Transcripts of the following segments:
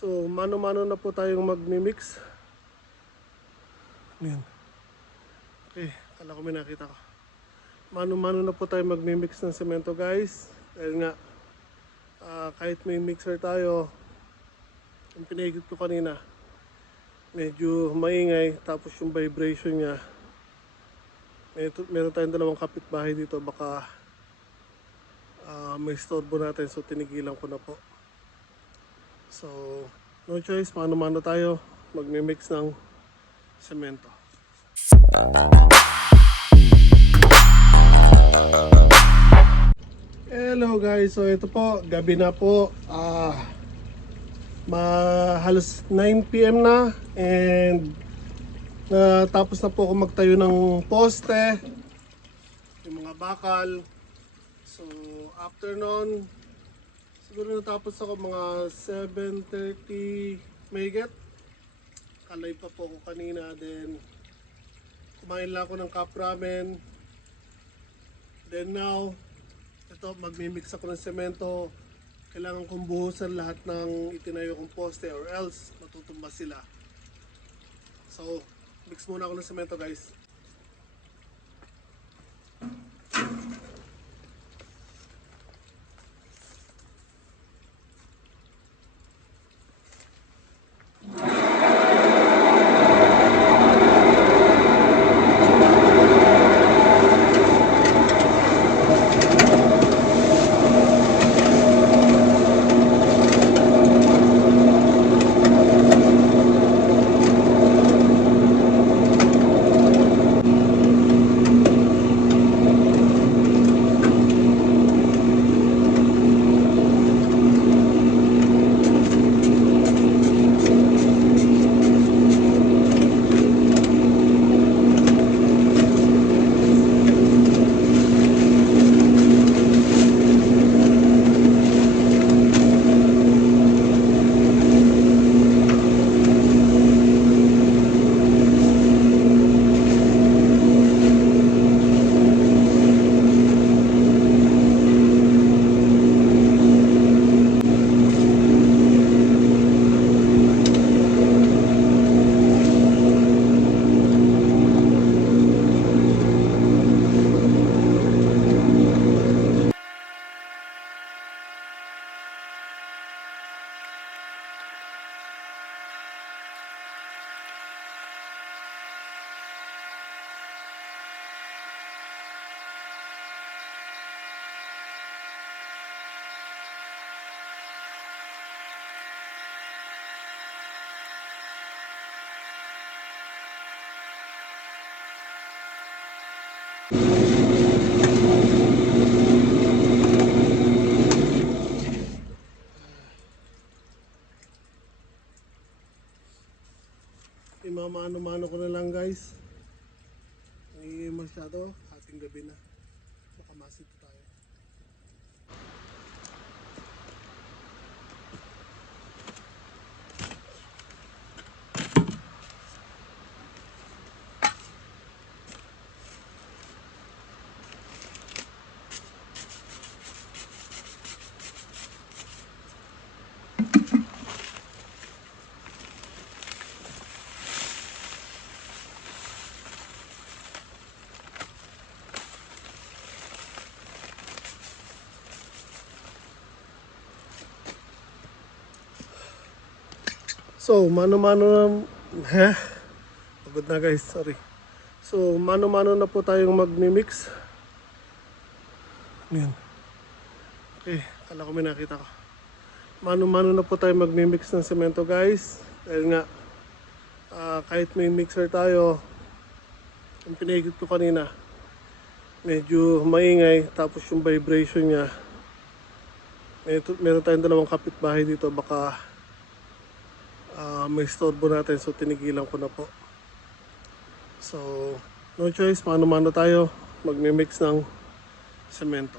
So, mano-mano na po tayong magmi-mix. Yan. Okay, kala ko may nakita ko. Mano-mano na po tayong magmi-mix ng semento, guys. Dahil nga, kahit may mixer tayo, yung pinahigit ko kanina, medyo maingay, tapos yung vibration niya, meron tayong dalawang kapitbahay dito, baka may storbo natin, so tinigilan ko na po. So, no choice, mano-mano tayo, magmi-mix ng semento. Hello guys, so ito po, gabi na po, halos 9 PM na, and natapos na po ako magtayo ng poste, yung mga bakal. So after nun, siguro natapos ako mga 7:30 mahigit. Kalay pa po ako kanina, then kumain lang ako ng cup ramen. Then now, ito, magmimix ako ng semento. Kailangan kong buhusan lahat ng itinayo kong poste or else matutumba sila. So, mix muna ako ng semento, guys. Imamano-mano ko na lang, guys. Ay masyado, ating gabi na. Baka masito tayo. So, mano-mano na, pagod na, guys, sorry. So, mano-mano na po tayong magmi-mix. Yan. Okay, kala ko may nakita ko. Mano-mano na po tayong magmi-mix ng semento, guys. Dahil nga, kahit may mixer tayo, yung pinahigit ko kanina, medyo maingay, tapos yung vibration niya, meron tayong dalawang kapitbahay dito, baka may storbo natin, so tinigilan ko na po. So, no choice, mano-mano tayo, magmi-mix ng semento.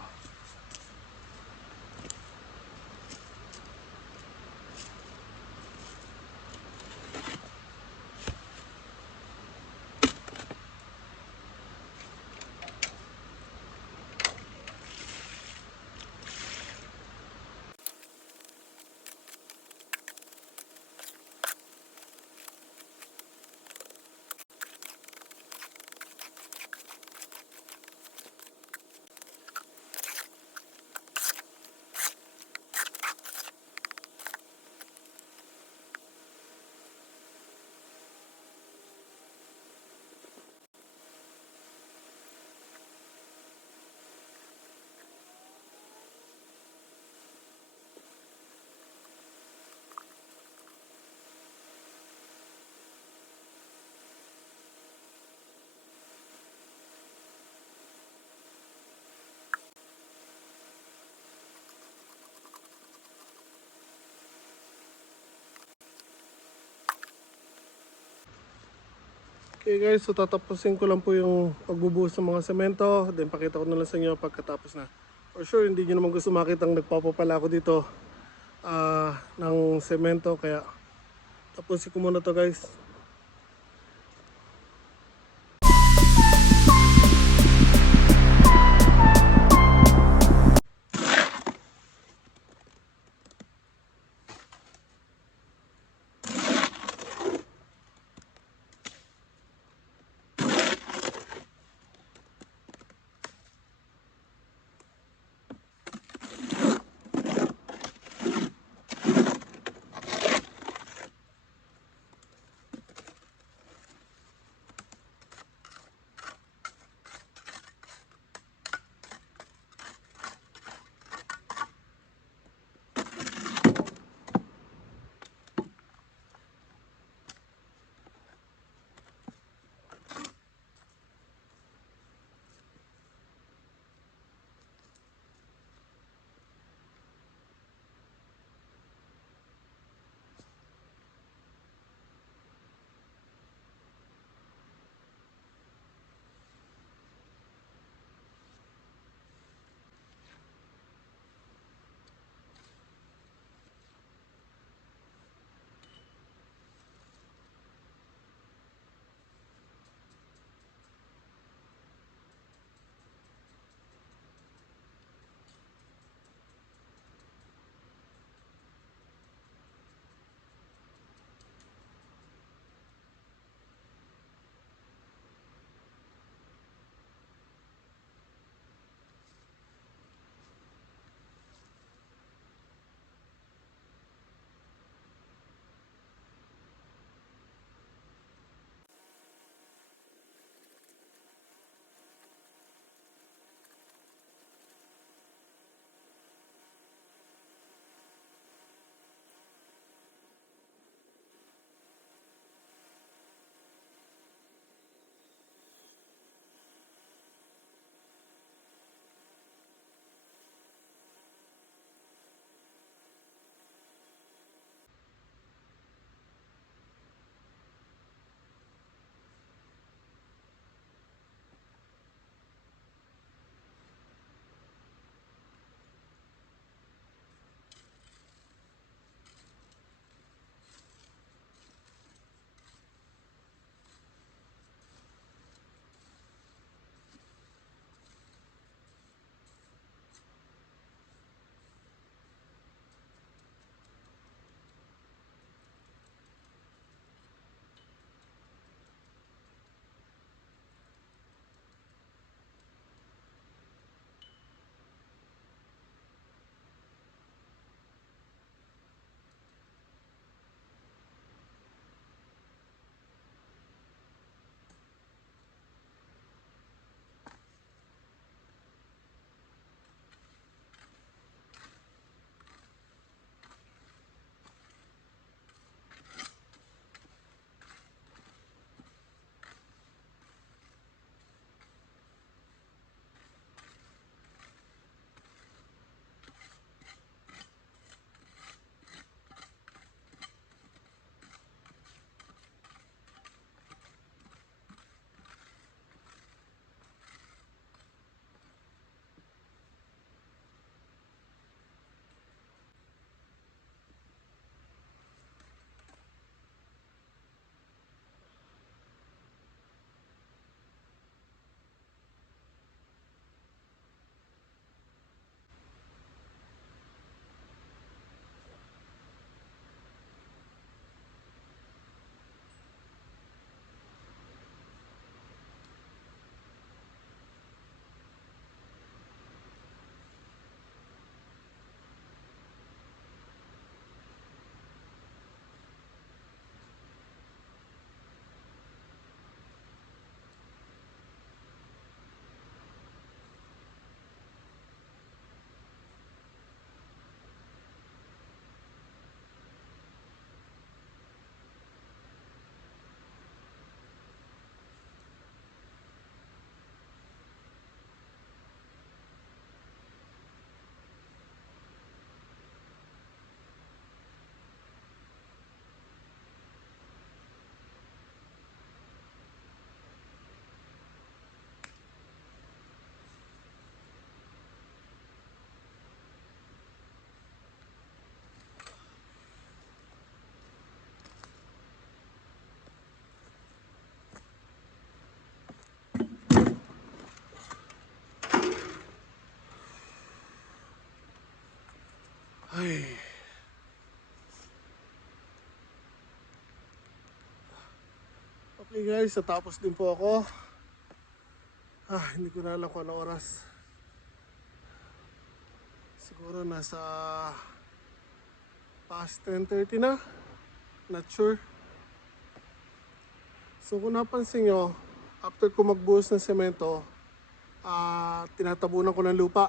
Okay guys, so tatapusin ko lang po yung pagbubuhos ng mga semento. Then pakita ko na lang sa inyo pagkatapos na. For sure, hindi nyo naman gusto makita ang nagpapapala ako dito ng semento. Kaya tapusin ko muna to guys. Ay. Okay guys, natapos din po ako. Hindi ko na alam kung ano oras. Siguro nasa past 10:30 na. Not sure. So kung napansin nyo, after ko magbuhos ng semento, tinatabunan ko ng lupa.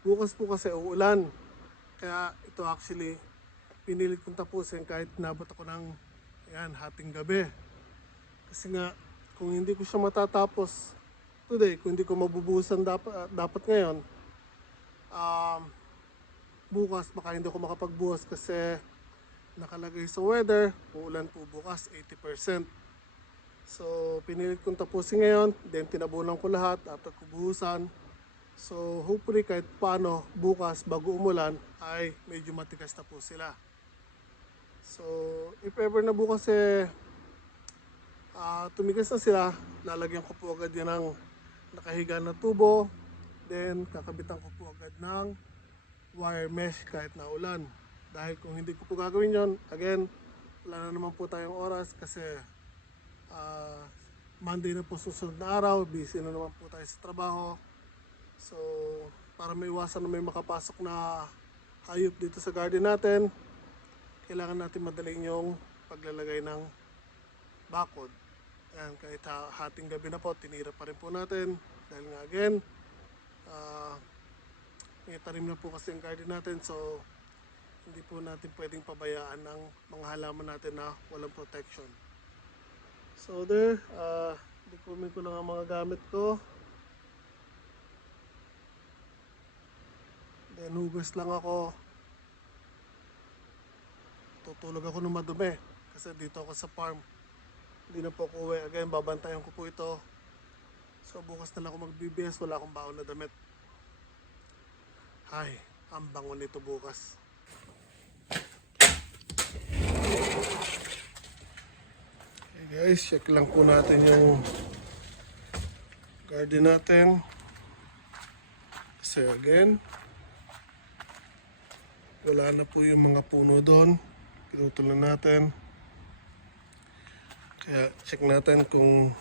Bukas po kasi uulan. Kaya ito actually, pinilit kong tapusin kahit nabot ako ng hating gabi. Kasi nga, kung hindi ko siya matatapos today, kung hindi ko mabubuhusan dapat ngayon, bukas baka hindi ako makapagbuhos kasi nakalagay sa weather, uulan po bukas 80%. So pinilit kong tapusin ngayon, then tinabunan ko lahat after ko buhusan. So hopefully kahit paano bukas bago umulan ay medyo matigas na po sila. So if ever na bukas tumigas na sila, lalagyan ko po agad yan ng nakahiga na tubo, then kakabitan ko po agad ng wire mesh kahit na ulan. Dahil kung hindi ko po gagawin yon, again, wala na naman po tayong oras kasi Monday na po susunod na araw, busy na naman po tayo sa trabaho. So para maiwasan na may makapasok na hayop dito sa garden natin, kailangan natin madaling yung paglalagay ng bakod. Ayan, kahit hating gabi na po, tinira pa rin po natin. Dahil nga again, may tarim na po kasi ang garden natin. So hindi po natin pwedeng pabayaan ng mga halaman natin na walang protection. So there, dikumin ko lang ang mga gamit ko. Then hugas lang ako. Tutulog ako ng madumi kasi dito ako sa farm. Hindi na po ako uwi. Again, babantayan ko po ito. So bukas na lang ako magbibihis, wala akong baon na damit. Ay, ang bango nito bukas. Okay guys, check lang po natin yung garden natin. Kasi again, wala na po yung mga puno doon. Pinutulan natin. Kaya check natin kung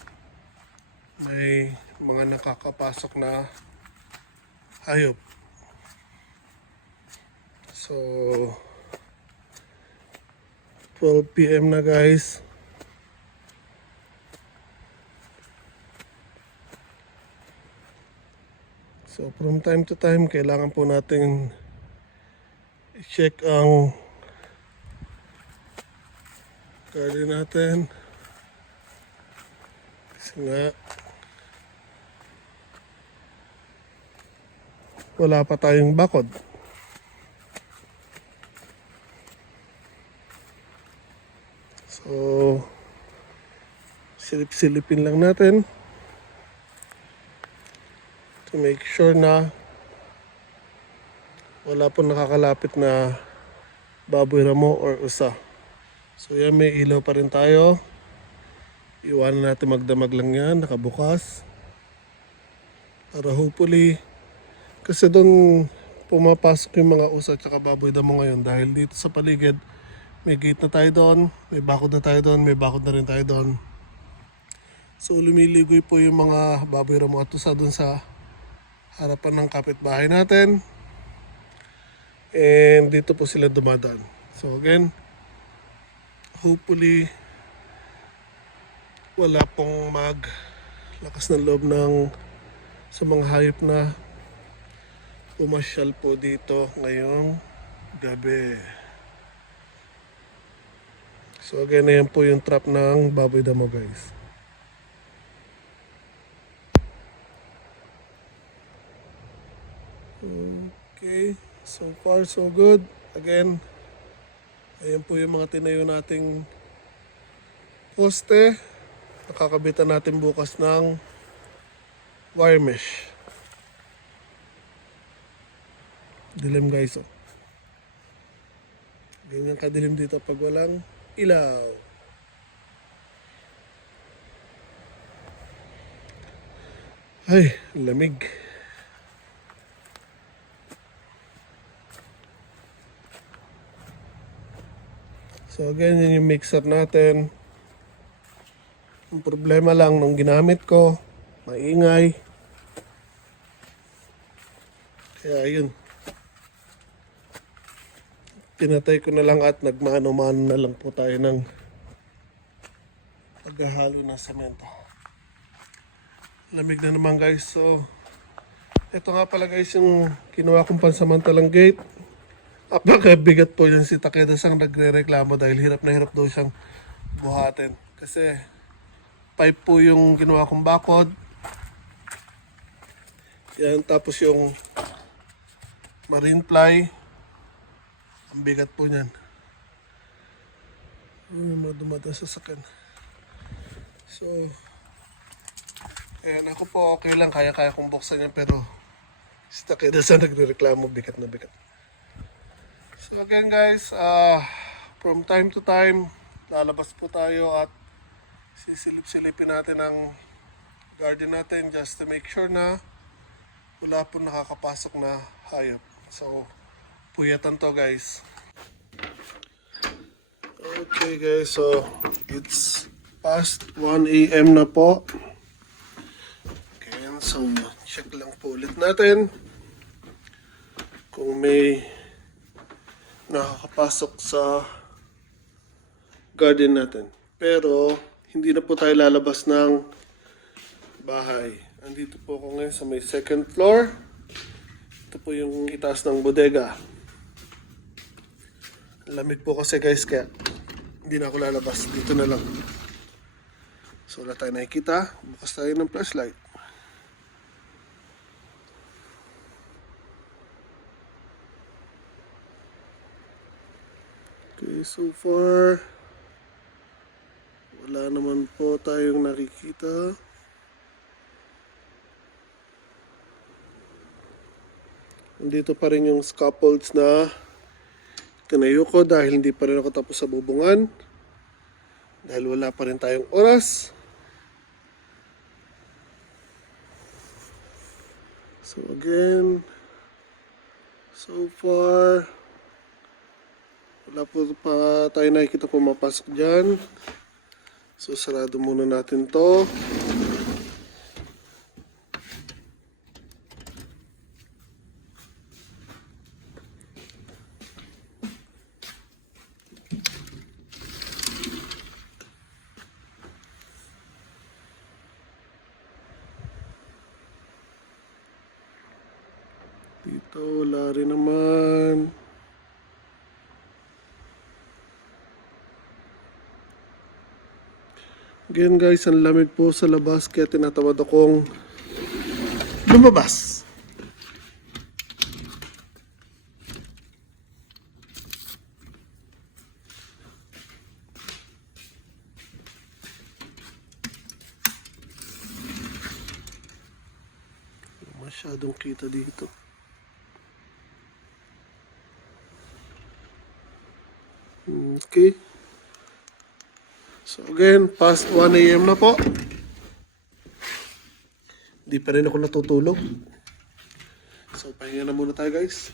may mga nakakapasok na hayop. So 12 PM na guys. So from time to time kailangan po natin i-check ang garden natin. Kasi nga wala pa tayong bakod. So silip-silipin lang natin to make sure na wala pong nakakalapit na baboy ramo or usa. So yan, may ilaw pa rin tayo. Iwanan natin magdamag lang yan, nakabukas. Para hopefully, kasi doon pumapasok yung mga usa at saka baboy damo ngayon. Dahil dito sa paligid, may gate na tayo doon, may bakod na tayo doon, may bakod na rin tayo doon. So lumiligoy po yung mga baboy ramo at usa doon sa harapan ng kapitbahay natin. And dito po sila dumadaan. So again, hopefully wala pong maglakas ng loob ng sa mga hayop na pumasyal po dito ngayong gabi. So again, ayan po yung trap ng baboy damo guys. Okay, so far so good. Again, ayan po yung mga tinayo nating poste. Nakakabitan natin bukas ng wire mesh. Dilim guys, oh. Ganyan kadilim dito pag walang ilaw. Ay, lamig. So again, yun yung mixer natin. Ang problema lang nung ginamit ko, maingay. Kaya yun. Pinatay ko na lang at nagmano-mano na lang po tayo ng paghahalo ng semento. Lamig na naman guys. So, ito nga pala guys yung kinuha kong pansamantalang gate. Apakabigat po yan si Takeda-san nagre-reklamo dahil hirap na hirap daw siyang buhatin. Kasi pipe po yung ginawa kong bakod. Yan, tapos yung marine ply. Ang bigat po niyan. Uy, madumada sa sakin. So, ayan, ako po okay lang. Kaya-kaya kong buksan yan. Pero, si Takeda-san nagre-reklamo, bigat na bigat. So again guys, from time to time, lalabas po tayo at sisilip-silipin natin ang garden natin just to make sure na wala po nakakapasok na hayop. So, puyatan to guys. Okay guys, so it's past 1 AM na po. Okay, so check lang po ulit natin kung may nakakapasok sa garden natin. Pero hindi na po tayo lalabas ng bahay. Andito po ako ngayon sa may second floor. Ito po yung itaas ng bodega. Lamig po kasi guys, kaya hindi na ako lalabas. Dito na lang. So wala tayo nakikita. Bukas tayo ng flashlight. Okay, so far wala naman po tayong nakikita. Nandito pa rin yung scaffolds na tinayo ko dahil hindi pa rin ako tapos sa bubungan. Dahil wala pa rin tayong oras. So again, so far, wala po pa tayo nakikita pumapasok dyan. So sarado muna natin to. Dito wala rin naman. Again guys, ang lamig po sa labas kaya tinatawad akong lumabas. Masyadong kita dito. Okay. So again, past 1 AM na po. Di pa rin ako natutulog. So pahinga na muna tayo guys.